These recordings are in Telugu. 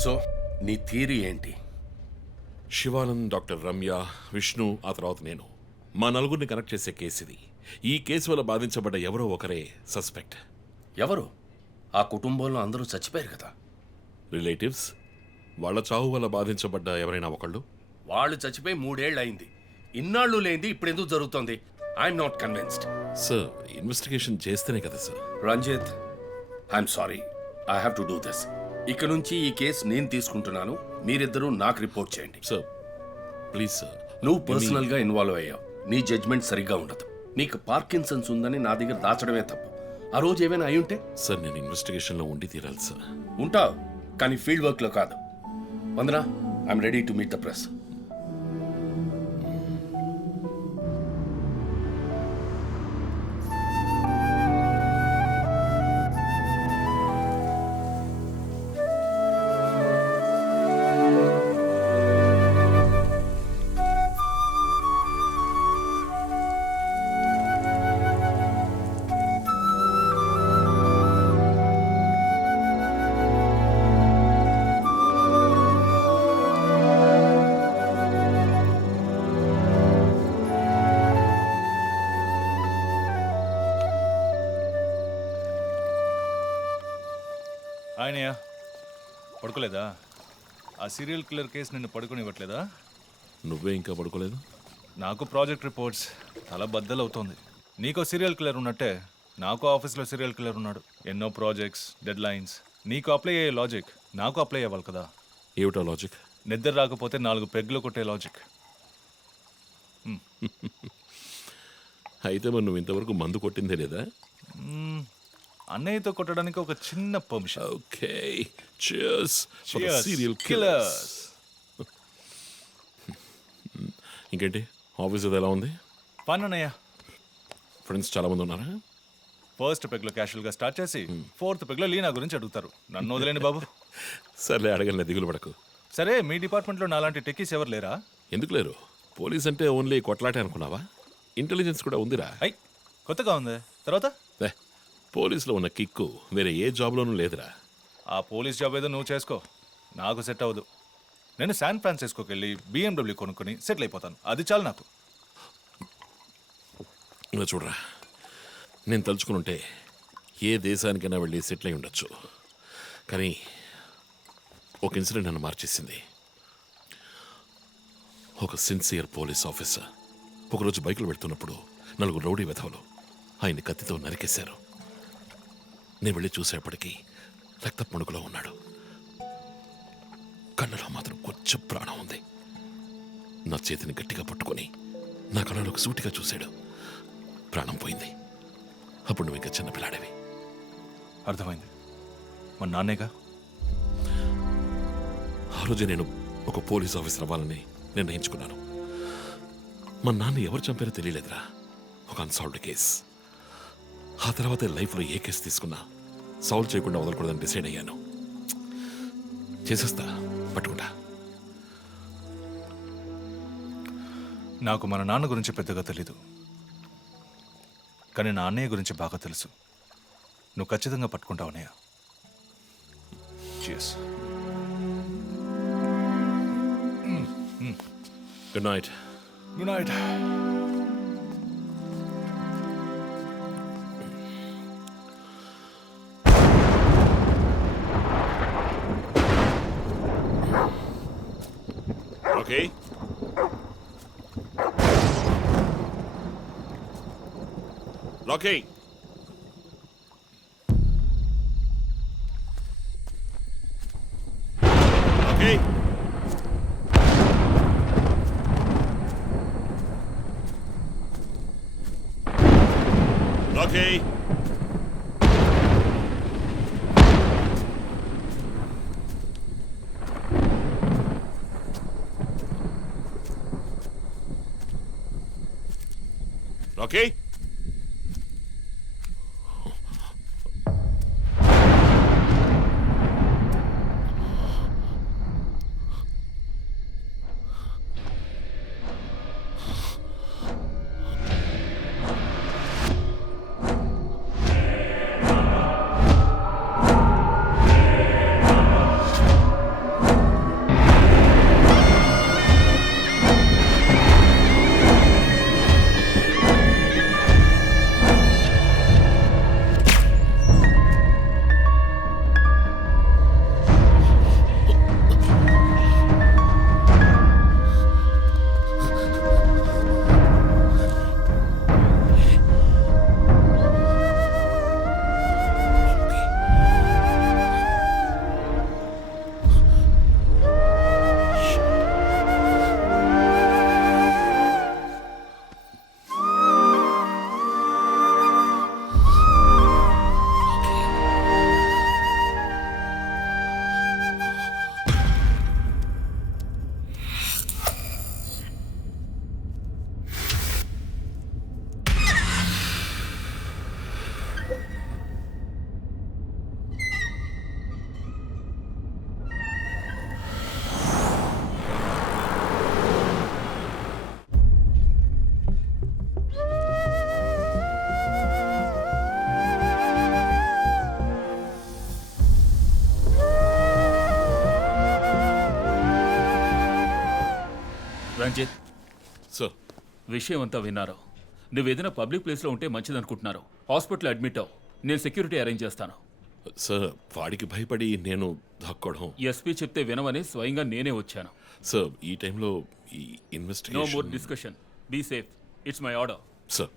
సో నీ థియరీ ఏంటి? శివానంద్, డాక్టర్ రమ్య, విష్ణు, ఆ తర్వాత నేను, మా నలుగురిని కనెక్ట్ చేసే కేసు ఇది. ఈ కేసు వల్ల బాధించబడ్డ ఎవరో ఒకరే సస్పెక్ట్. ఎవరు? ఆ కుటుంబంలో అందరూ చచ్చిపోయారు కదా. రిలేటివ్స్. వాళ్ళ చావు వల్ల బాధించబడ్డ ఎవరైనా ఒకళ్ళు. వాళ్ళు చచ్చిపోయి 3 ఏళ్ళు అయింది. ఇన్నాళ్ళు లేనిది ఇప్పుడు ఎందుకు జరుగుతోంది? I'm not convinced. Sir, investigation చేస్తేనే కదా sir. Ranjit, I'm sorry, I have to do this. ఇక నుంచి ఈ కేసు నేను తీసుకుంటున్నాను. మీరిద్దరూ నాకు రిపోర్ట్ చేయండి. Sir please sir. నువ్వు పర్సనల్ గా ఇన్వాల్వ్ అయ్యావు. నీ జడ్జ్మెంట్ సరిగ్గా ఉండదు. నీకు పార్కిన్సన్స్ ఉందని నా దగ్గర దాచడమే తప్పు. ఆ రోజు ఏమైనా అయి ఉంటే? సార్, నేను ఇన్వెస్టిగేషన్లో ఉండి తీరాలి సార్. ఉంటావు, కానీ ఫీల్డ్ వర్క్ లో కాదు. Vandana, I'm ready to meet the press. ఆయనయ్య పడుకోలేదా? ఆ సీరియల్ కిల్లర్ కేసు నిన్ను పడుకోనివ్వట్లేదా? నువ్వే ఇంకా పడుకోలేదు? నాకు ప్రాజెక్ట్ రిపోర్ట్స్ చాలా బద్దలవుతోంది. నీకో సీరియల్ కిల్లర్ ఉన్నట్టే నాకు ఆఫీస్లో సీరియల్ కిల్లర్ ఉన్నాడు. ఎన్నో ప్రాజెక్ట్స్, డెడ్ లైన్స్. నీకు అప్లై అయ్యే లాజిక్ నాకు అప్లై అవ్వాలి కదా. ఏమిటా లాజిక్? నిద్ర రాకపోతే 4 పెగ్గులు కొట్టే లాజిక్. అయితే మరి నువ్వు ఇంతవరకు మందు కొట్టిందే లేదా? అన్నయ్యతో కొట్టడానికి ఒక చిన్న permission. Okay, cheers for the Cheers, serial killers. killers. ఇంకేంటి, ఆఫీస్ అది ఎలా ఉంది? ఫన్ అన్నయ్య. ఫ్రెండ్స్ చాలా మంది ఉన్నారా? ఫస్ట్ పెగ్లో క్యాషువల్గా స్టార్ట్ చేసి 4th పెగ్లో లీనా గురించి అడుగుతారు. నన్ను వదిలేండి బాబు. సర్లే, అడగలే, దిగులు పడకు. సరే, మీ డిపార్ట్మెంట్లో నాలాంటి టెక్కీస్ ఎవరు లేరా? ఎందుకు లేరు? పోలీస్ అంటే ఓన్లీ కొట్లాటే అనుకున్నావా? ఇంటెలిజెన్స్ కూడా ఉందిరా. అయ్, కొత్తగా ఉంది. తర్వాత పోలీసులో ఉన్న కిక్కు వేరే ఏ జాబ్లోనూ లేదురా. ఆ పోలీస్ జాబ్ ఏదో నువ్వు చేసుకో, నాకు సెట్ అవ్వదు. నేను శాన్ ఫ్రాన్సిస్కోకి వెళ్ళి BMW కొనుక్కొని సెటిల్ అయిపోతాను. అది చాలు నాకు. ఇలా చూడరా, నేను తలుచుకుని ఉంటే ఏ దేశానికైనా వెళ్ళి సెటిల్ అయి ఉండొచ్చు. కానీ ఒక ఇన్సిడెంట్ నన్ను మార్చేసింది. ఒక సిన్సియర్ పోలీస్ ఆఫీసర్ ఒకరోజు బైకులు పెడుతున్నప్పుడు 4 రౌడీ వెధవలు ఆయన్ని కత్తితో నరికేశారు. నేను వెళ్ళి చూసేప్పటికీ రక్త పణుకులో ఉన్నాడు. కళ్ళలో మాత్రం కొంచెం ప్రాణం ఉంది. నా చేతిని గట్టిగా పట్టుకొని నా కళ్ళలోకి సూటిగా చూశాడు. ప్రాణం పోయింది. అప్పుడు నువ్వు ఇంకా చిన్నపిల్లాడేవి. అర్థమైంది. మా నాన్నేగా. ఆ రోజే నేను ఒక పోలీస్ ఆఫీసర్ అవ్వాలని నిర్ణయించుకున్నాను. మా నాన్న ఎవరు చంపారో తెలియలేదురా. ఒక అన్సాల్వ్డ్ కేస్. ఆ తర్వాత లైఫ్లో ఏ కేసు తీసుకున్నా సాల్వ్ చేయకుండా వదలకూడదని డిసైడ్ అయ్యాను. చేసేస్తా, పట్టుకుంటా. నాకు మన నాన్న గురించి పెద్దగా తెలీదు, కానీ నా అన్నయ్య గురించి బాగా తెలుసు. నువ్వు ఖచ్చితంగా పట్టుకుంటావు అన్నయ్య. Cheers. Good night. Good night. Okay. Locky. Okay. Locky. Locky. Ranjit, sir విషయం అంతా విన్నారు. నువ్వేదైనా పబ్లిక్ ప్లేస్లో ఉంటే మంచిదనుకుంటున్నారు. హాస్పిటల్ అడ్మిట్ అవ్వు. నేను సెక్యూరిటీ అరేంజ్ చేస్తాను. సార్ వాడికి భయపడి నేను దాక్కోవడం. ఎస్పీ చెప్తే వినవని స్వయంగా నేనే వచ్చాను. సార్ ఈ టైంలో ఈ no more investigation. Discussion. Be safe. It's my order. Sir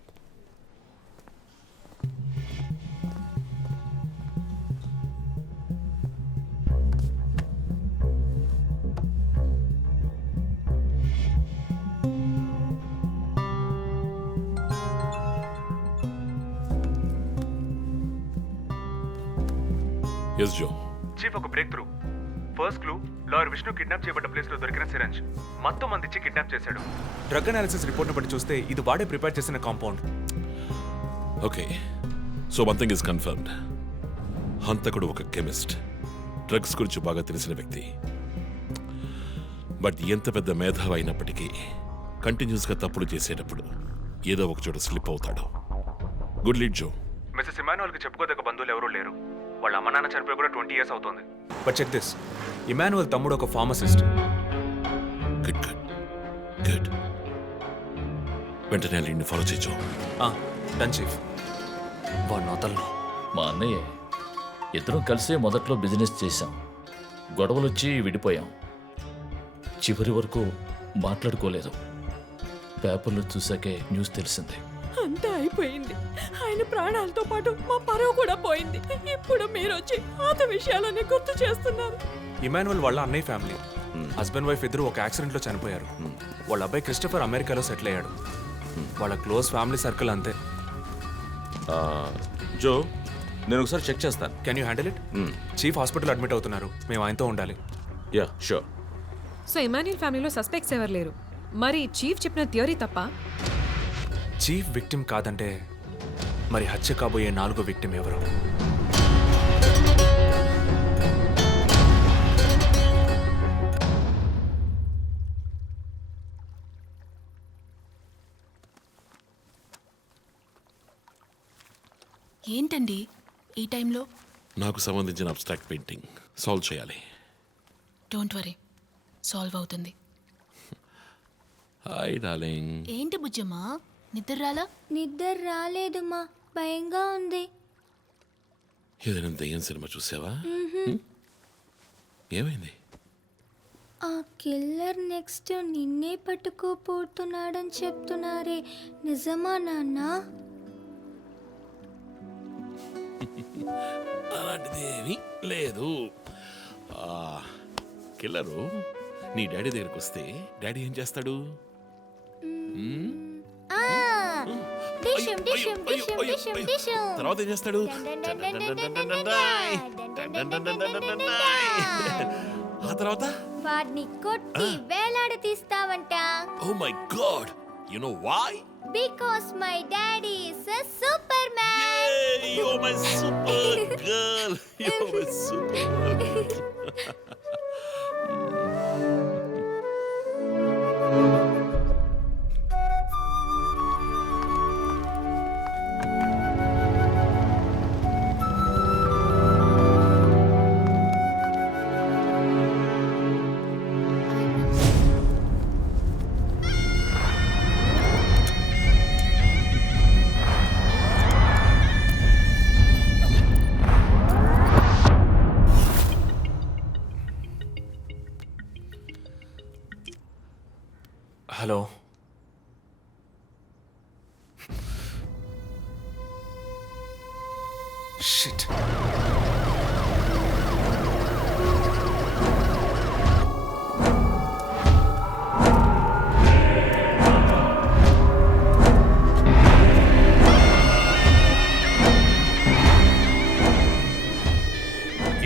yes Jo. Chief ఒక breakthrough. First clue lawyer Vishnu kidnap చేయబడ్డ ప్లేస్ లో దొరికిన సిరంజ్ మొత్తం మంది ఇచ్చి కిడ్నాప్ చేశాడు. డ్రగ్ అనాలిసిస్ రిపోర్ట్ బట్టి చూస్తే ఇది వాడే ప్రిపేర్ చేసిన compound. Okay, so one thing is confirmed. హంతకుడు ఒక కెమిస్ట్, డ్రగ్స్ గురించి బాగా తెలిసిన వ్యక్తి. బట్ ఎంత పెద్ద మేధావి అయినప్పటికీ కంటిన్యూస్గా తప్పులు చేసేటప్పుడు ఏదో ఒక చోట స్లిప్ అవుతాడు. గుడ్ లీడ్ జో. మిస్సెస్ ఇమానువల్ కి చెప్పుకోదగ్గ బంధువులు ఎవరూ లేరు. వాళ్ళ అమ్మ నాన్న చనిపోయి కూడా 20 years అవుతుంది. బట్ చెక్ దిస్, ఇమానువల్ తమ్ముడు ఒక ఫార్మసిస్ట్. Good good good. వెంటనే లీడ్ని ఫాలో చేయొచ్చు. Done chief. వాడు నోతల్లో మా అన్నయ్య ఇద్దరం కలిసే మొదట్లో బిజినెస్ చేశాం. గొడవలొచ్చి విడిపోయాం. చివరి వరకు మాట్లాడుకోలేదు. పేపర్లో చూసాకే న్యూస్ తెలిసింది. అంతా అయిపోయింది. ఆయన ప్రాణాలతో పాటు మా పరువు కూడా పోయింది. ఇప్పుడు మీరు వచ్చి పాత విషయాలని గుర్తు చేస్తున్నారు. ఇమానువల్ వాళ్ళ అన్నయ్య ఫ్యామిలీ, హస్బెండ్ వైఫ్ ఇద్దరు ఒక యాక్సిడెంట్ లో చనిపోయారు. వాళ్ళ అబ్బాయి క్రిస్టఫర్ అమెరికాలో సెటిల్ అయ్యాడు. వాళ్ళ క్లోజ్ ఫ్యామిలీ సర్కిల్ అంతే. జో, నేను ఒకసారి చెక్ చేస్తాను. Can you handle it? Chief hospital admit అవుతున్నారు. మేము ఆయనతో ఉండాలి. Yeah sure. సో ఇమాన్యుల్ ఫ్యామిలీలో సస్పెక్ట్స్ ఎవరు లేరు. మరి చీఫ్ చెప్పిన థియరీ తప్ప? చీఫ్ విక్టిమ్ కాదంటే మరి హత్య కాబోయే 4వ విక్టిమ్ ఎవరు? ఏంటండి ఈ టైంలో? నాకు సంబంధించిన అబ్స్ట్రాక్ట్ పెయింటింగ్ సాల్వ్ చేయాలి. డోంట్ వరీ, సాల్వ్ అవుతుంది. Hi darling. ఏంటి బుజ్జమ్మా, నిద్ర రాలా? నిద్ర రాలేదు మా, భయంగా ఉంది. ఏదైనా దయ్యం సినిమా చూసావా? ఏమైంది? ఆ కిల్లర్ నెక్స్ట్ నిన్నే పట్టుకోపోతున్నాడని చెప్తున్నారే, నిజమా నాన్న? అలాంటిదేమీ లేదు. కిల్లరు నీ డాడీ దగ్గరికి వస్తే డాడీ ఏం చేస్తాడు? ఆ, డిషుమ్ డిషుమ్ డిషుమ్ డిషుమ్ డిషుమ్. తర్వాత ఏం చేస్తాడు? ఆ తర్వాత వాడిని కొట్టి వేలాడి తీస్తావంట. Oh my god, you know why? Because my daddy is a superman. You're my super girl. You're my super girl. Hello, shit.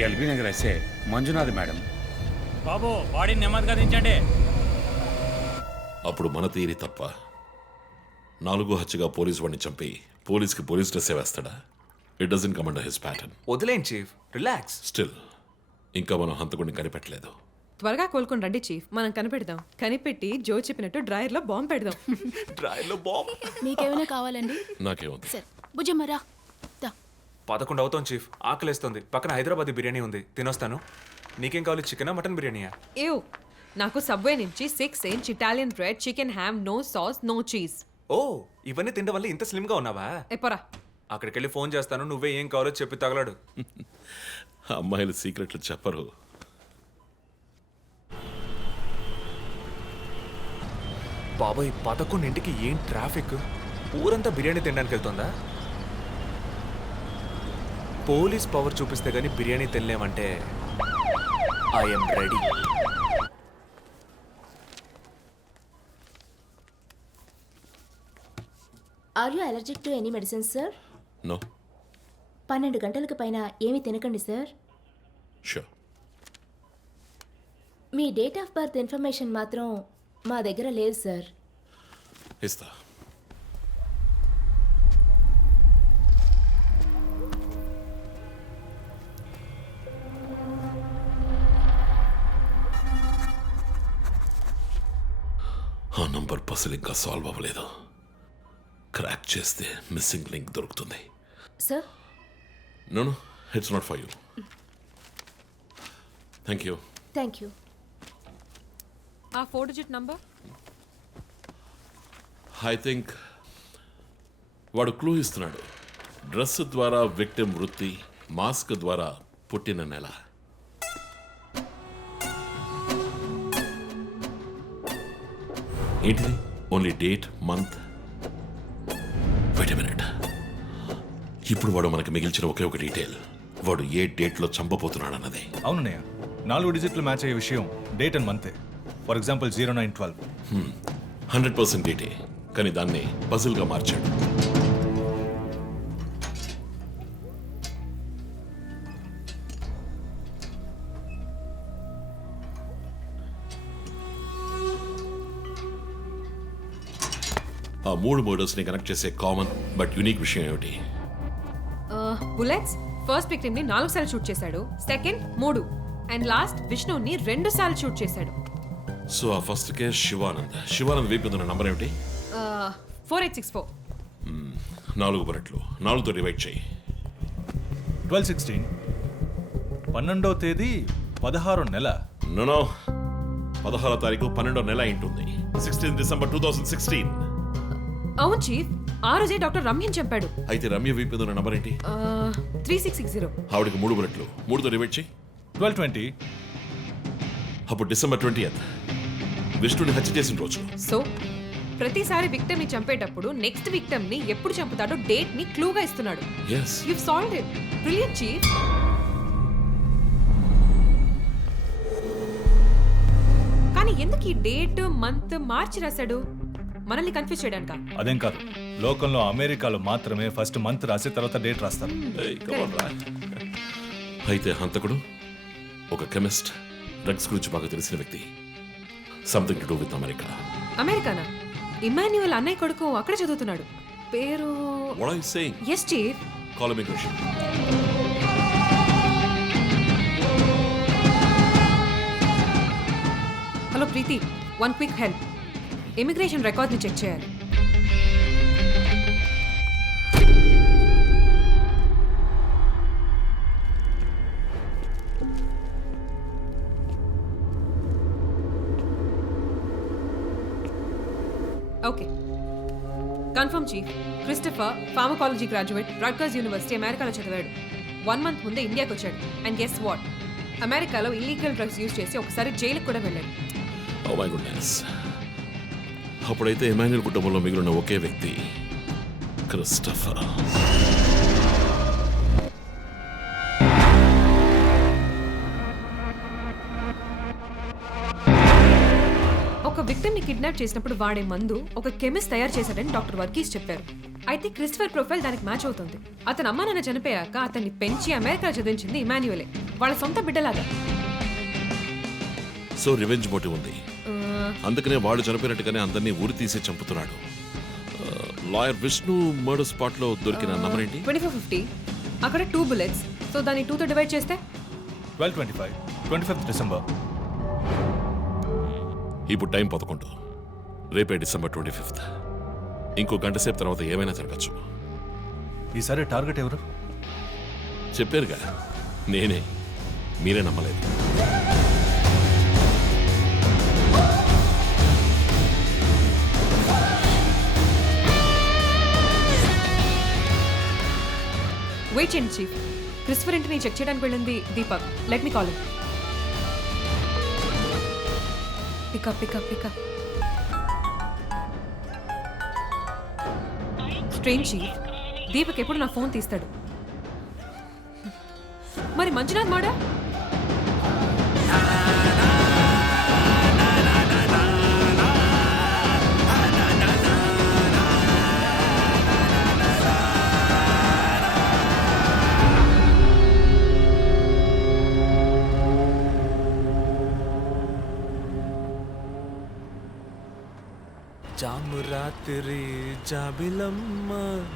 LB Nagar SA Manjunath madam. బాబు, బాడీని నెమ్మదిగా దించండి. అప్పుడు మన తీరి తప్ప 4 హత్యగా పోలీసు వాడిని చంపి పోలీస్కి పోలీస్ డ్రెస్ వేస్తాడా? It doesn't come under his pattern. వదిలేండి చీఫ్, రిలాక్స్. స్టిల్ ఇంకా మనం హంతకుడిని కనిపెట్టలేదు. త్వరగా కోలుకొని రండి చీఫ్, మనం కనిపెడదాం. కనిపెట్టి జో చెప్పినట్టు డ్రాయర్లో బాంబు పెడదాం. డ్రాయర్లో బాంబ్. మీకేమైనా కావాలండి? నాకేముంది? సరే బుజ్జమ్మ రా. దా. 11 అవుతాం చీఫ్, ఆకలేస్తుంది. పక్కన హైదరాబాదీ బిర్యానీ ఉంది, తినొస్తాను. నీకేం కావాలి, చికెనా మటన్ బిర్యానీయా? ఏవ్, నాకు సబ్వే నుంచి 6 inch Italian bread, chicken ham, no sauce, no cheese. ఓ ఇవన్నీ తినడం వల్ల ఇంత స్లిమ్గా ఉన్నావా? ఎప్పరా అక్కడికి వెళ్ళి ఫోన్ చేస్తాను, నువ్వే ఏం కావాలో చెప్పి తగలడు. అమ్మాయిలు సీక్రెట్లు చెప్పరు. బాబాయ్ 11ంటికి ఏం ట్రాఫిక్! ఊరంతా బిర్యానీ తినడానికి వెళ్తుందా? పోలీస్ పవర్ చూపిస్తే గానీ బిర్యానీ తినలేమంటే I'm ready. Are you allergic to any medicine sir? No. 12 గంటలకు పైన ఏమీ తినకండి సార్. షూర్. మీ డేట్ ఆఫ్ బర్త్ ఇన్ఫర్మేషన్ మాత్రం మా దగ్గర లేదు సార్. ఇస్తా. ఆ నంబర్ పసిల్ ఇంకా సాల్వ్ అవ్వలేదు. క్రాక్ చేస్తే మిస్సింగ్ లింక్ దొరుకుతుంది. Sir no no, it's not for you. Thank you. Thank you. ఆ 4 డిజిట్ నంబర్. ఐ థింక్ వాడు క్లూ ఇస్తున్నాడు. డ్రెస్ ద్వారా విక్టిమ్ వృత్తి, మాస్క్ ద్వారా పుట్టిన నెల. ఏంటిది? Only date, month. Wait a minute. ఇప్పుడు వాడు మనకి మిగిల్చిన ఒకే ఒక డీటెయిల్, వాడు ఏ డేట్లో చంపబోతున్నాడు అన్నది. అవునన్నయ్య, 4 డిజిట్లు మ్యాచ్ అయ్యే విషయం డేట్ అండ్ మంతే. For example 0912. 100% డేటే, కానీ దాన్ని పజిల్గా మార్చాడు. ఆ 3 మర్డర్స్ని కనెక్ట్ చేసే కామన్ బట్ యునిక్ విషయం ఏమిటి? బుల్లెట్స్ ఫస్ట్ విక్టిమ్ ని 4 సార్లు షూట్ చేశాడు, సెకండ్ 3, అండ్ లాస్ట్ విష్ణుని 2 సార్లు షూట్ చేశాడు. సో ఆ ఫస్ట్ కేస్ శివానంద్ వీపు ఉన్న నంబర్ ఏమిటి? 4864. 4 బుల్లెట్లు, 4తో డివైడ్ చేయి. 12/16. 12వ తేదీ 16వ నెల. నో 16వ తారీఖు 12వ నెల ఉంటుంది. 16 డిసెంబర్ 2016. అవును చీఫ్, ఆ రోజే డాక్టర్ రమ్యని చంపాడు. అయితే రమ్య వీపు ఉన్న నంబర్ ఏంటి? 3660. ఆవిడకి 3 బుల్లెట్లు, 3తో డివైడ్ చేయి. 12/20. అప్పుడు డిసెంబర్ 20th విష్ణుని హత్య చేసిన రోజు. సో ప్రతిసారి విక్టిమ్ ని చంపేటప్పుడు నెక్స్ట్ విక్టిమ్ ని ఎప్పుడు చంపుతాడో డేట్ ని క్లూగా ఇస్తున్నాడు. Yes. You've solved it. Brilliant, Chief. కానీ ఎందుకు ఈ డేట్, మంత్ మార్చి రాశాడు? మనల్ని కన్ఫ్యూజ్ చేయడానికా? అదేం కాదు, లోకంలో అమెరికాలో మాత్రమే ఫస్ట్ మంత్ రాసి తర్వాత డేట్ రాస్తారు. అయితే హంతకుడు ఒక కెమిస్ట్, డ్రగ్స్ గురించి బాగా తెలిసిన వ్యక్తి. Something to do with America. అమెరికానా? ఇమాన్యుయల్ అన్నయ్య కొడుకు అక్కడ చదువుతున్నాడు. పేరు What are you saying? Yes, Chief. Call immigration. Hello Preeti, one quick help. Immigration record ని చెక్ చేయాలి. Okay, confirm chief. Christopher pharmacology graduate, Rutgers university, అమెరికాలో చదివాడు. 1 month ముందే ఇండియాకి వచ్చాడు. అండ్ గెస్ వాట్, అమెరికాలో ఇల్లీగల్ డ్రగ్స్ యూజ్ చేసి ఒకసారి జైలుకి కూడా వెళ్ళాడు. Oh my goodness. అప్పుడైతే ఎమాన్యుయల్ కుటుంబంలో మిగిలిన ఒకే వ్యక్తి క్రిస్టఫర్. ఒక విక్టిమ్ ని కిడ్నాప్ చేసినప్పుడు వాడే మందు ఒక కెమిస్ట్ తయారు చేశాడని డాక్టర్ వర్గీస్ చెప్పారు. అయితే క్రిస్టఫర్ ప్రొఫైల్ దానికి మ్యాచ్ అవుతుంది. అతని అమ్మ నాన్న చనిపోయాక అతన్ని పెంచి అమెరికా చదివించింది ఇమాన్యుయలే, వాళ్ళ సొంత బిడ్డలాగా. సో రివెంజ్ మోటివ్ ఉంది, అందుకనే వాడు చనిపోయినట్టుగానే అందరినీ ఊరి తీసి చంపుతున్నాడు. లాయర్ విష్ణు మర్డర్ స్పాట్ లో దొరికిన నంబర్ ఏంటి? 2450. అక్కడ 2 bullets. సో దాన్ని 2తో డివైడ్ చేస్తే 12/25. 25th December. ఇప్పుడు టైం 11. రేపే డిసెంబర్ 25th. ఇంకో గంట సేపు తర్వాత ఏమైనా జరగచ్చు. ఈసారి టార్గెట్ ఎవరు? చెప్పారుగా, నేనే. మీరే నమ్మలేదు. వెయిట్ చేయండి చీఫ్. క్రిస్టఫర్ ఇంటిని చెక్ చేయడానికి వెళ్ళింది Deepak. Let me call. Pick up pick up pick up. Strange chief, Deepak ఎప్పుడు నా ఫోన్ తీస్తాడు. మరి మంజునాథ్ మాడా? జాము రాత్రి జాబిలమ్మ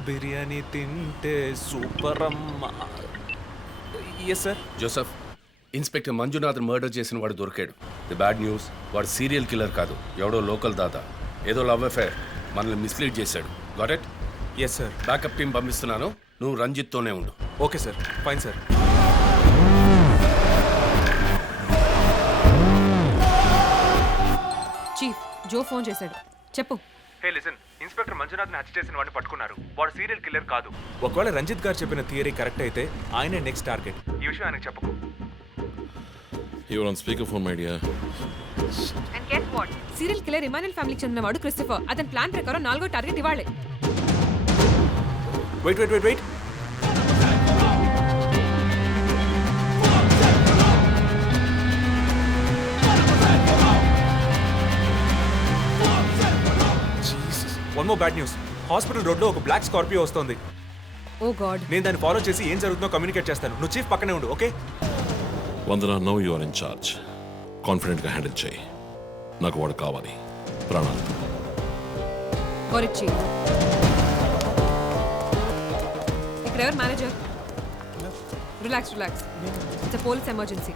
బిర్యానీ తింటే సూపర్ అమ్మ. Yes sir. Joseph, inspector Manjunath murder చేసిన వాడు దొరికాడు. ది బ్యాడ్ న్యూస్, వాడు సీరియల్ కిల్లర్ కాదు, ఎవడో లోకల్ దాత. ఏదో లవ్ అఫైర్, మనల్ని మిస్లీడ్ చేశాడు. Got it? Yes sir. Backup team పంపిస్తున్నాను, నువ్వు రంజిత్తోనే ఉండు. Okay sir, fine sir. Chief, Jo phone చేశాడు. చెప్పు. హే లిసన్, ఇన్స్పెక్టర్ మంజునాథ్ని హత్య చేసిన వాడిని పట్టుకున్నారు. వాడు సీరియల్ కిల్లర్ కాదు. ఒకవేళ రంజిత్ గారు చెప్పిన థియరీ కరెక్ట్ అయితే ఆయనే నెక్స్ట్ టార్గెట్. ఈ విషయం ఆయనకు చెప్పకు. Your on speaker phone my dear. And get what? Serial killer Emmanuel ఫ్యామిలీకి చెందినవాడు క్రిస్టఫర్. అతని ప్లాన్ ప్రకారం 4వ టార్గెట్ ఇవాళే. Wait wait wait wait. One more bad news. Hospital రోడ్లో ఒక బ్లాక్ స్కార్పియో వస్తుంది. Oh God. నేను దాన్ని ఫాలో చేసి ఏం జరుగుతుందో కమ్యూనికేట్ చేస్తాను. నువ్వు చీఫ్ పక్కనే ఉండు, okay? Vandana, no you are in charge. కాన్ఫిడెంట్గా హ్యాండిల్ చేయి. నాకు వాడు కావాలి, ప్రాణాలు. చీఫ్, ఇక్కడ ఎవరు manager? Relax relax. It's police emergency.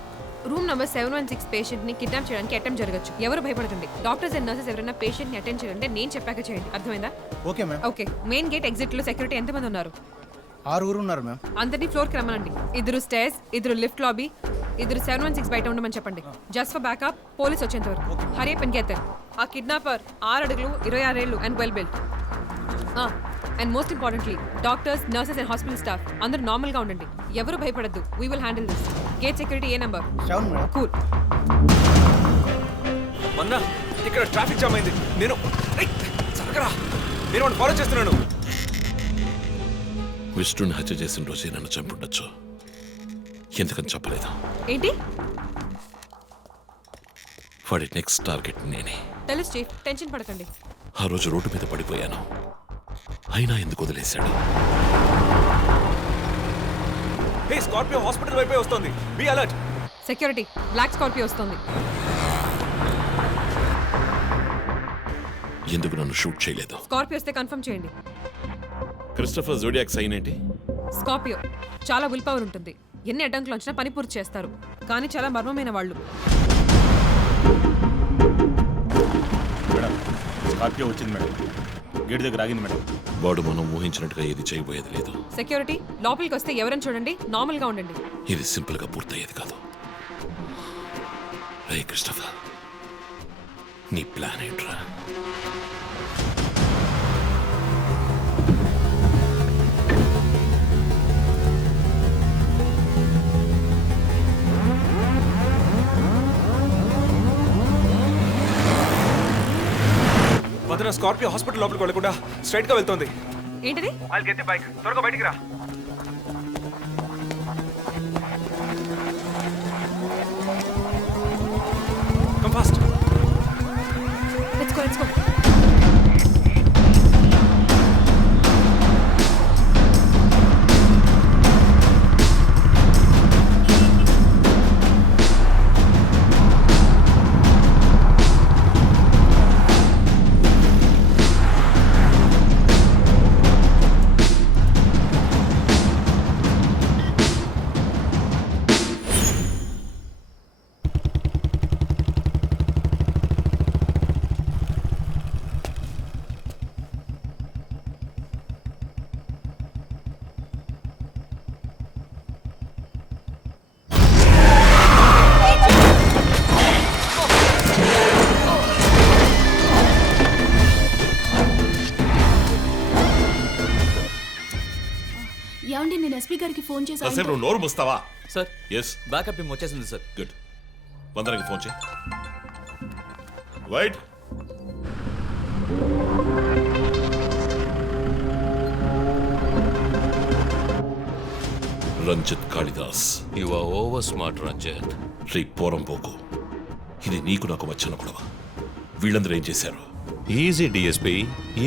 Room number 716 patient ని కిడ్నాప్ చేయడానికి అటెంప్ట్ జరగచ్చు. ఎవరు భయపడకండి. డాక్టర్స్ అండ్ నర్సెస్ ఎవరైనా పేషెంట్ ని అటెండ్ చేయాలంటే నేను చెప్పాక చేయండి. అర్థమైందా? Okay ma'am. Okay. Main gate exit లో సెక్యూరిటీ ఎంతమంది ఉన్నారు? 6 ఉన్నారు మ్యామ్. అందరినీ ఫ్లోర్ కి రమ్మనండి. 2 స్టేర్స్, 2 లిఫ్ట్ లాబీ, 2 716 బయట ఉండమని చెప్పండి. జస్ట్ ఫర్ బ్యాకప్, పోలీస్ వచ్చేంత వరకు. Hari up and get there. ఆ కిడ్నాపర్ 6 అడుగులు 26 ఏళ్ళు and well built. And most importantly doctors, nurses and hospital staff అందరూ నార్మల్ గా ఉండండి. ఎవరు భయపడద్దు. We will handle this. Gate security ఏ నంబర్? 7 మేడం. కూల్. మొన్న ఇక్కడ ట్రాఫిక్ జామ్ అయింది. నేను జరగరా, నేను వాడిని ఫాలో చేస్తున్నాను. విష్ణుని హత్య చేసిన రోజే నన్ను చంపుండొచ్చు. ఎందుకని చెప్పలేదు? ఏంటి? వాడి నెక్స్ట్ టార్గెట్ నేనే. తెలుసు చీఫ్, టెన్షన్ పడకండి. ఆ రోజు రోడ్డు మీద పడిపోయాను, అయినా ఎందుకు వదిలేశాడు? హే, స్కార్పియో హాస్పిటల్ వైపే వస్తుంది. Be alert. Security, black Scorpio వస్తుంది. ఎందుకు నన్ను షూట్ చేయలేదు? స్కార్పియో వస్తే కన్ఫర్మ్ చేయండి. క్రిస్టఫర్ జోడియాక్ సైన్ ఏంటి? స్కార్పియో చాలా విల్ పవర్ ఉంటుంది. ఎన్ని అడ్డంకులు వచ్చినా పని పూర్తి చేస్తారు. కానీ చాలా మర్మమైన వాళ్ళు. మేడం, స్కార్పియో వచ్చింది మేడం. గేట్ దగ్గర ఆగింది మేడం. వాడు మనం ఊహించినట్టుగా ఏది చేయబోయేది లేదు. సెక్యూరిటీ, లోపలికి వస్తే ఎవరైనా చూడండి, నార్మల్ గా ఉండండి. ఇది సింపుల్ గా పూర్తయ్యేది కాదు. రే క్రిస్టఫర్, నీ ప్లాన్ ఏంట్రా? వదిన, స్కార్పియో హాస్పిటల్ లోపలికి వెళ్ళకుండా స్ట్రైట్ గా వెళ్తుంది. ఏంటిది? I'll get the bike. త్వరగా బయటికి రా. Come fast. Let's go, let's go. SP గారికి ఫోన్ చేసి కాసేపు నువ్వు నోరు మూస్తావా? సార్ ఎస్, బ్యాకప్ టీమ్ వచ్చేసింది సార్. గుడ్. వందనకి ఫోన్ చేయి. Wait, Ranjith Kalidas. You are over smart Ranjith. రీ పోరంపోకు, ఇది నీకు నాకు వచ్చిన గొడవ. వీళ్ళందరూ ఏం చేశారు? Easy DSP,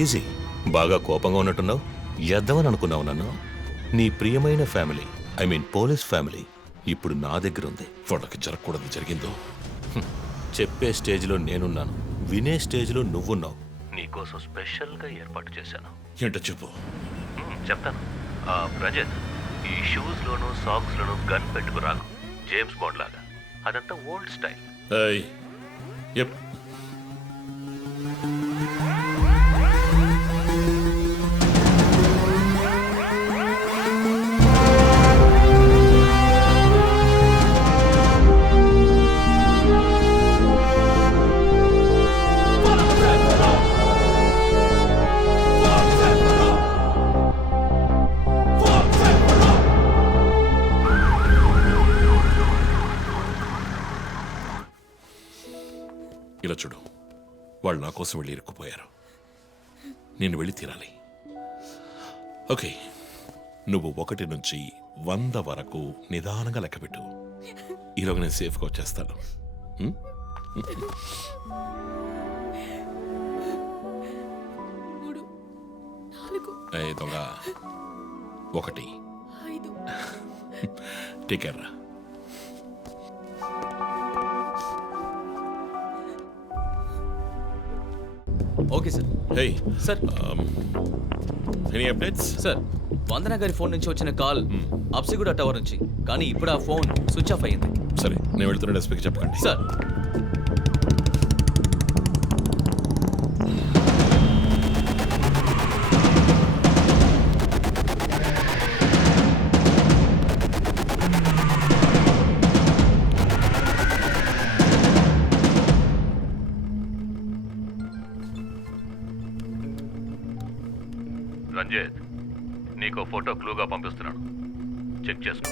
easy. బాగా కోపంగా ఉన్నట్టున్నావు. ఎద్దవని అనుకున్నావు నన్ను. నీ ప్రియమైన family, I mean police family, ఇప్పుడు నా దగ్గర ఉంది. వాళ్ళకి జరగకూడదు జరిగిందో. చెప్పే స్టేజ్లో నేనున్నాను, వినే స్టేజ్లో నువ్వున్నావు. నీకోసం స్పెషల్గా ఏర్పాటు చేశాను. ఏంటో చెప్పు. చెప్తాను. రజత్, ఈ షూస్లోను సాక్స్లోను గన్ పెట్టుకు రాకు, జేమ్స్ బాండ్ లాగా. అదంతా ఓల్డ్ స్టైల్. ఏయ్, ఎప్. ఇలా చూడు, వాళ్ళు నా కోసం వెళ్ళి ఇరుక్కుపోయారు. నేను వెళ్ళి తీరాలి. ఓకే, నువ్వు 1 నుంచి 100 వరకు నిదానంగా లెక్కపెట్టు. ఈలోగా నేను సేఫ్గా వచ్చేస్తాను. దొంగ 1 టేక్ కేర్ రా. Okay sir. Hey sir. Any updates? Sir, Vandana గారి ఫోన్ నుంచి వచ్చిన కాల్ అప్సిగూడ టవర్ నుంచి, కానీ ఇప్పుడు ఆ ఫోన్ స్విచ్ ఆఫ్ అయ్యింది. సరే, నేను వెళ్తున్న ఎస్పీకి చెప్పకండి. సార్. రంజిత్, నీకో ఫోటో క్లూగా పంపిస్తున్నాను, చెక్ చేసుకో.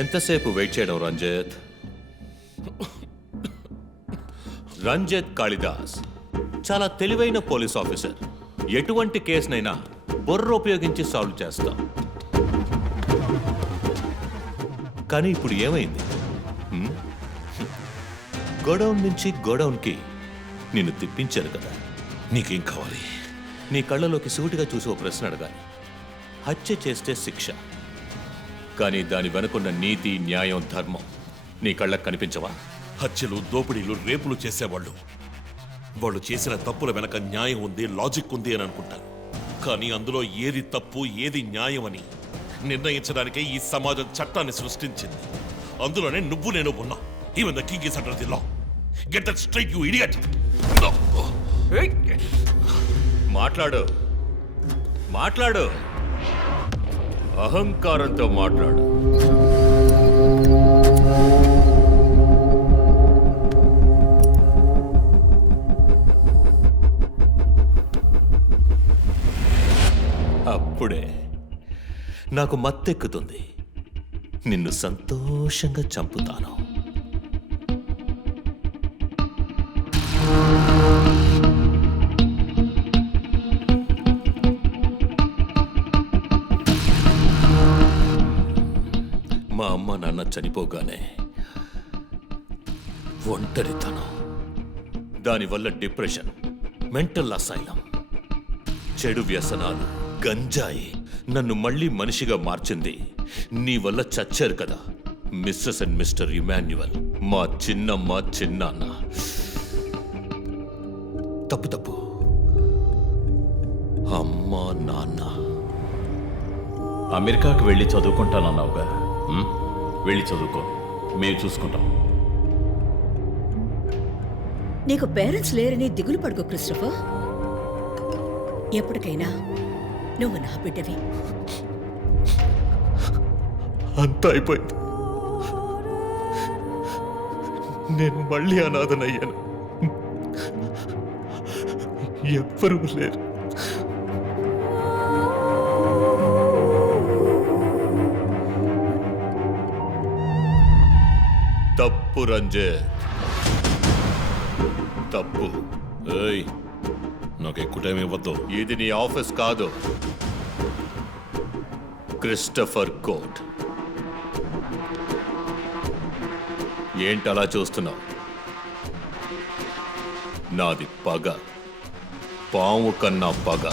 ఎంతసేపు వెయిట్ చేయడం రంజిత్? రంజిత్ కాళిదాస్ చాలా తెలివైన పోలీస్ ఆఫీసర్. ఎటువంటి కేసునైనా బుర్ర ఉపయోగించి సాల్వ్ చేస్తాం. కానీ ఇప్పుడు ఏమైంది? గోడౌన్ నుంచి గోడౌన్కి నిన్ను తిప్పించారు కదా. నీకేం కావాలి? నీ కళ్ళలోకి సూటిగా చూసి ఓ ప్రశ్న అడగాలి. హత్య చేస్తే శిక్ష, కానీ దాని వెనుకున్న నీతి, న్యాయం, ధర్మం నీ కళ్ళకు కనిపించవా? హత్యలు, దోపిడీలు, రేపులు చేసేవాళ్ళు వాళ్ళు చేసిన తప్పుల వెనక న్యాయం ఉంది, లాజిక్ ఉంది అని అనుకుంటారు. కానీ అందులో ఏది తప్పు, ఏది న్యాయం అని నిర్ణయించడానికే ఈ సమాజం చట్టాన్ని సృష్టించింది. అందులోనే నువ్వు నేను ఉన్నా. Even the king is under the law. Get that straight you idiot. మాట్లాడు, మాట్లాడు, అహంకారంతో మాట్లాడు. అప్పుడే నాకు మత్తెక్కుతుంది. నిన్ను సంతోషంగా చంపుతాను. మా అమ్మ నాన్న చనిపోగానే ఒంటరితనం, దానివల్ల డిప్రెషన్, మెంటల్ అసైలం, చెడు వ్యసనాలు, గంజాయి నన్ను మళ్ళీ మనిషిగా మార్చింది. నీ వల్ల చచ్చారు కదా మిస్సెస్ అండ్ మిస్టర్ ఇమాన్యువల్, మా చిన్నమ్మ, చిన్నాన్న. తప్పు తప్పు, అమ్మ, నాన్న. అమెరికాకు వెళ్ళి చదువుకుంటానన్నావుగా, వెళ్ళి చదువుకో, మేము చూసుకుంటాం. నీకు పేరెంట్స్ లేరని దిగులు పడుకో క్రిస్టఫర్. ఎప్పటికైనా నువ్వు నా బిడ్డవి. అంతా అయిపోయింది. నేను మళ్ళీ అనాథనయ్యాను. ఎవ్వరూ లేరు. తప్పు రంజిత్, తప్పు. ఏయ్, నాకు ఎక్కువ టైం ఇవ్వద్దు. ఇది నీ ఆఫీస్ కాదు, క్రిస్టఫర్ కోర్ట్. ఏంటలా చూస్తున్నావు? నాది పగ, పాము కన్నా పగ.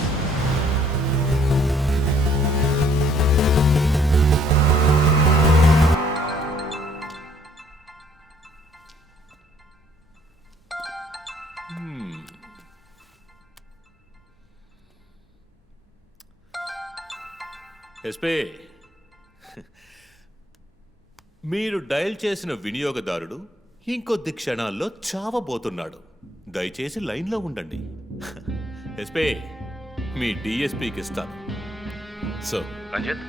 ఎస్పీ, మీరు డయల్ చేసిన వినియోగదారుడు ఇంకొద్ది క్షణాల్లో చావబోతున్నాడు. దయచేసి లైన్లో ఉండండి. ఎస్పీ, మీ డిఎస్పీకి ఇస్తాను. సార్, రంజిత్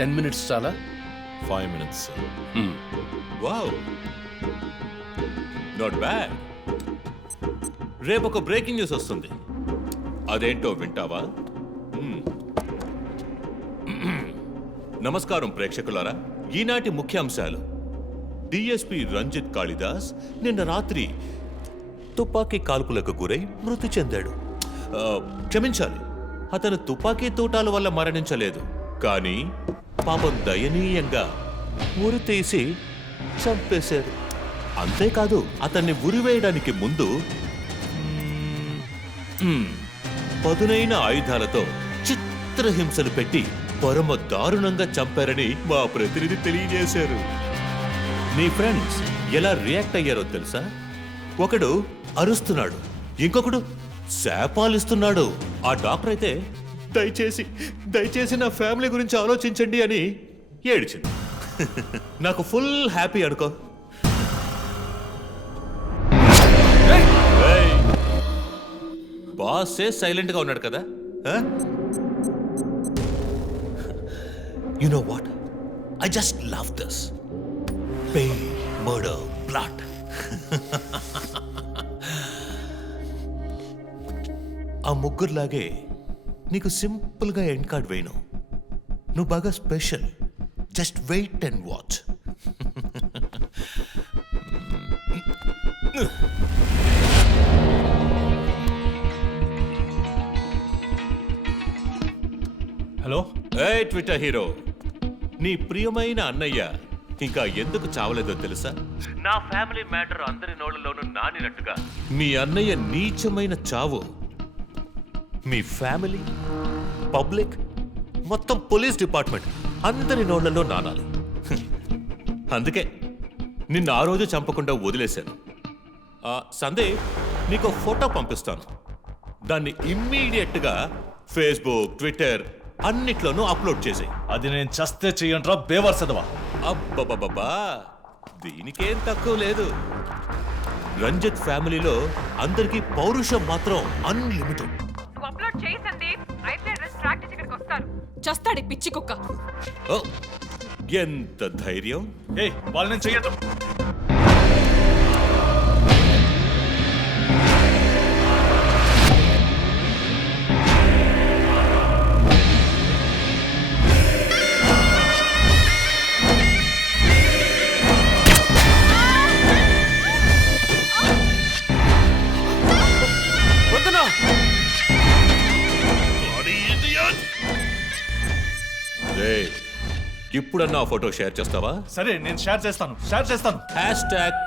10 minutes చాలా? 5 minutes, sir. Wow, not bad. రేపు ఒక బ్రేకింగ్ న్యూస్ వస్తుంది. అదేంటో వింటావా? నమస్కారం ప్రేక్షకులారా. ఈనాటి ముఖ్యాంశాలు. డిఎస్పీ రంజిత్ కాళిదాస్ నిన్న రాత్రి తుపాకీ కాల్పులకు గురై మృతి చెందాడు. క్షమించాలి, అతను తుపాకీ తూటాల వల్ల మరణించలేదు, కానీ పాపం దయనీయంగా ఉరి తీసి చంపేశారు. అంతేకాదు, అతన్ని ఉరివేయడానికి ముందు పదునైన ఆయుధాలతో చిత్రహింసలు పెట్టి పరమ దారుణంగా చంపారని మా ప్రతినిధి తెలియజేశారు. నీ ఫ్రెండ్స్ ఎలా రియాక్ట్ అయ్యారో తెలుసా? ఒకడు అరుస్తున్నాడు, ఇంకొకడు శాపాలిస్తున్నాడు. ఆ డాక్టర్ అయితే దయచేసి నా ఫ్యామిలీ గురించి ఆలోచించండి అని ఏడిచింది. నాకు ఫుల్ హ్యాపీ అనుకో. బాసే సైలెంట్గా ఉన్నాడు కదా. You know what? I just love this. Pain, murder, blood. ఆ ముగ్గురులాగే నీకు సింపుల్గా ఎండ్ కార్డ్ వేయను. నువ్వు బాగా special. Just wait and watch. Hello. ఏ ట్విట్టర్ హీరో, నీ ప్రియమైన అన్నయ్య ఇంకా ఎందుకు చావలేదో తెలుసా? నా ఫ్యామిలీ మ్యాటర్ అందరి నోళ్లలోనూ నానినట్టుగా మీ అన్నయ్య నీచమైన చావు మీ ఫ్యామిలీ, పబ్లిక్, మొత్తం పోలీస్ డిపార్ట్మెంట్ అందరి నోళ్లలో నానాలి. అందుకే నిన్ను ఆ రోజు చంపకుండా వదిలేశాను. సందీప్, నీకు ఫోటో పంపిస్తాను. దాన్ని ఇమ్మీడియట్గా ఫేస్బుక్, ట్విట్టర్ అన్నిట్లోనూ అప్లోడ్ చేసేయి. అది నేను చస్తే చెయ్యంట్రా బేవర్సదవా. అబ్బబ్బబ్బా, దీనికేం తక్కువ లేదు. రంజిత్ ఫ్యామిలీలో అందరికీ పౌరుషం మాత్రం అన్లిమిటెడ్. నువ్వు అప్లోడ్ చేయి సందీప్. అయితే డ్రెస్ ట్రాక్ చేసి ఇక్కడికి వస్తారు. చస్తాడి పిచ్చి కుక్క. ఓ, ఎంత ధైర్యం! ఏ వాళ్ళు నేను చెయ్యదు. ఇప్పుడన్నా ఆ ఫోటో షేర్ చేస్తావా? సరే, నేను షేర్ చేస్తాను.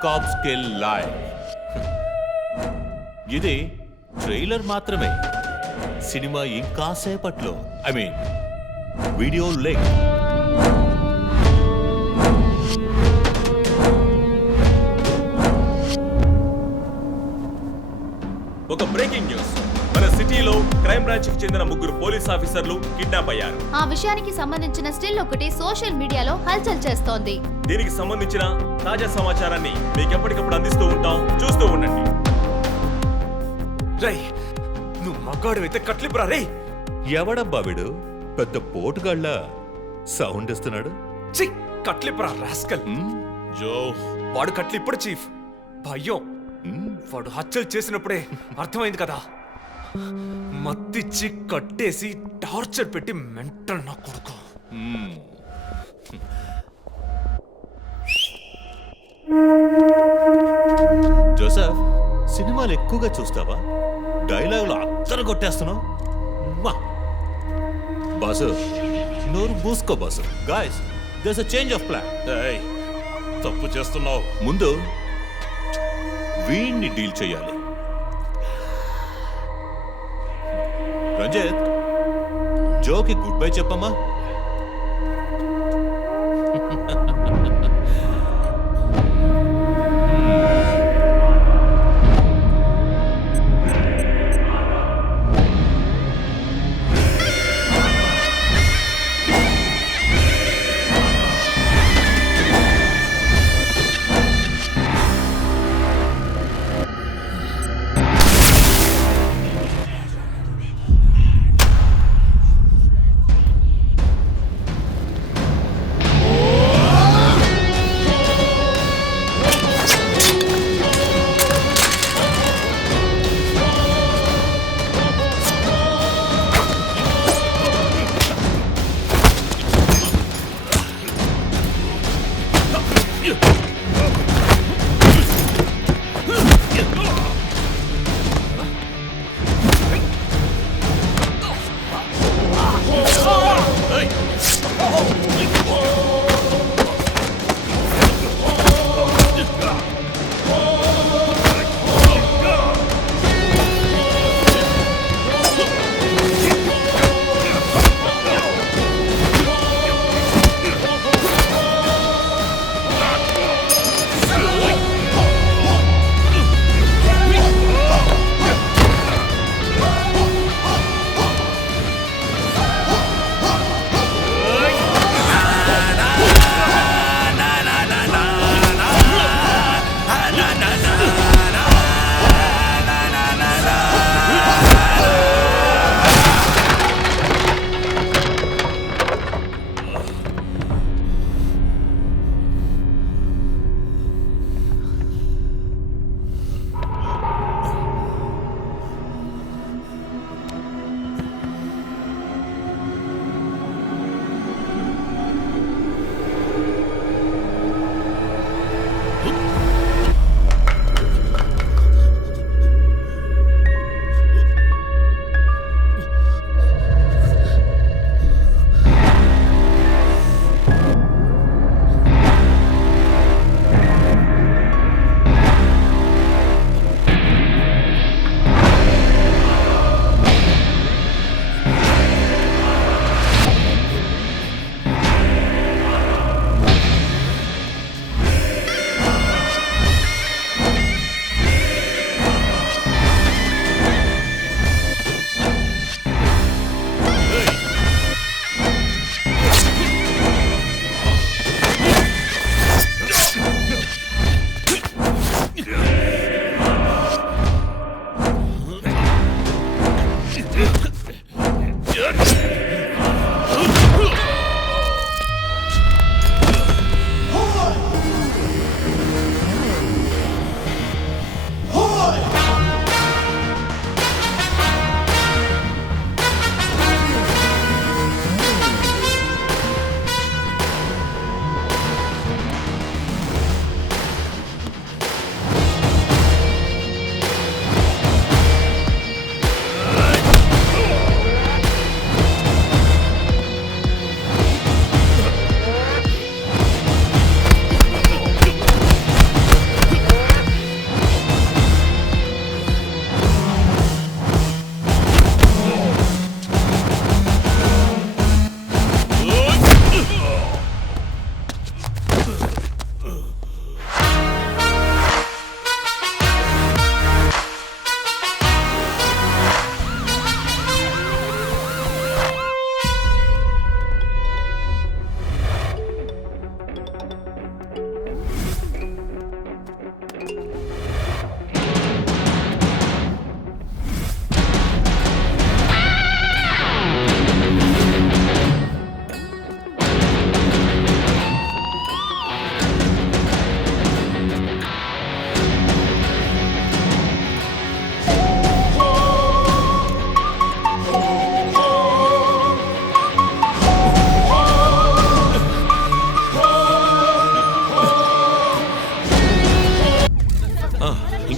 #CopsKillLive. ఇది ట్రైలర్ మాత్రమే. సినిమా ఇంకా సేపట్లో, ఐ మీన్ వీడియో లింక్. ఒక బ్రేకింగ్ న్యూస్. మన సిటీలో క్రైమ్ బ్రాంచ్ కి చెందిన 3 పోలీస్ ఆఫీసర్లు కిడ్నాప్ అయ్యారు. ఆ విషయానికి సంబంధించిన స్టిల్ ఒకటి సోషల్ మీడియాలో హల్చల్ చేస్తోంది. దీనికి సంబంధించిన తాజా సమాచారాన్ని మీకు ఎప్పటికప్పుడు అందిస్తూ ఉంటాం, చూస్తూ ఉండండి. రై, నువ్వు మగాడు అయితే కట్లిపురా. రే, ఎవడబ్బా వీడు? పెద్ద పోటుగాళ్ళ సౌండ్ ఇస్తున్నాడు. చి, కట్లిపురా రాస్కల్. జో, వాడు కట్లిప్పుడు చీఫ్. భయం. వాడు హత్యలు చేసినప్పుడే అర్థమైంది కదా. మత్తిచ్చి కట్టేసి టార్చర్ పెట్టి మెంటల్ నా కొడుకు. జోసెఫ్, సినిమాలు ఎక్కువగా చూస్తావా? డైలాగులు అత్తరు కొట్టేస్తున్నావు. బాసు, నోరు మూసుకో boss. Guys, there's a change of plan. తప్పు చేస్తున్నావు. ముందు వీణ్ణి డీల్ చేయాలి. రంజిత్, జోకి గుడ్ బై చెప్పమ్మా.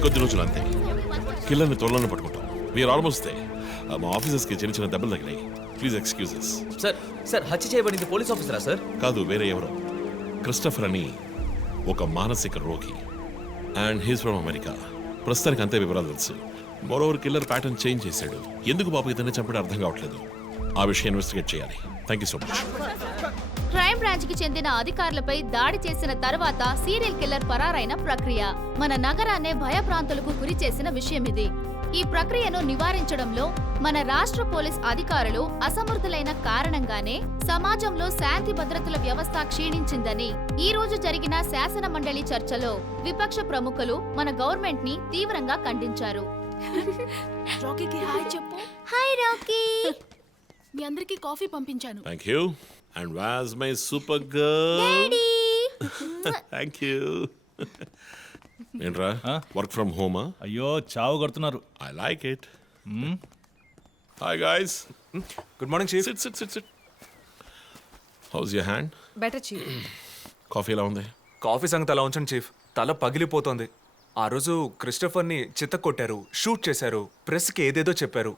ఇంకొద్ది రోజులు అంతే కిల్లర్ని త్వరలోనే పట్టుకుంటాం వీఆర్ ఆల్మోస్ట్ దే మా ఆఫీసర్స్కి చిన్న చిన్న దెబ్బలు తగిలాయి ప్లీజ్ ఎక్స్క్యూజెస్ సార్ సార్ హత్య చేయబడింది పోలీస్ ఆఫీసరా సార్? కాదు వేరే ఎవరో క్రిస్టఫర్ అని ఒక మానసిక రోగి అండ్ హీస్ ఫ్రమ్ అమెరికా ప్రస్తుతానికి అంతే వివరాలు తెలుసు మరోవర్ కిల్లర్ ప్యాటర్న్ చేంజ్ చేశాడు ఎందుకు బాబు ఇతన్ని చంపడం అర్థం కావట్లేదు ఆ విషయం ఇన్వెస్టిగేట్ చేయాలి thank you so much. Crime branch కి చెందిన అధికారులపై దాడి చేసిన తర్వాత సీరియల్ కిల్లర్ పరారైన ప్రక్రియ మన నగరాన్నే భయభ్రాంతులకు గురి చేసిన విషయం ఇది. ఈ ప్రక్రియను నివారించడంలో మన రాష్ట్ర పోలీస్ అధికారులు అసమర్థులైన కారణంగానే సమాజంలో శాంతి భద్రతల వ్యవస్థ క్షీణించిందని ఈ రోజు జరిగిన శాసన మండలి చర్చలో విపక్ష ప్రముఖులు మన గవర్నమెంట్ ని తీవ్రంగా ఖండించారు. రాకీకి హాయ్ చెప్పు. Hi Rocky. మీ అందరికి కాఫీ పంపించాను. Thank you and was my super girl thank you ఏంట్రా వర్క్ ఫ్రమ్ హోమా? అయ్యో చావు కొడుతున్నారు. I like it. Hi guys. Good morning chief. Sit sit sit sit. How's your hand? Better chief. Coffee ఎలా ఉంది? కాఫీ సంగతి అలా ఉంచండి చీఫ్. తల పగిలిపోతోంది. ఆ రోజు క్రిస్టఫర్ని చిత్త కొట్టారు, షూట్ చేశారు, ప్రెస్కి ఏదేదో చెప్పారు.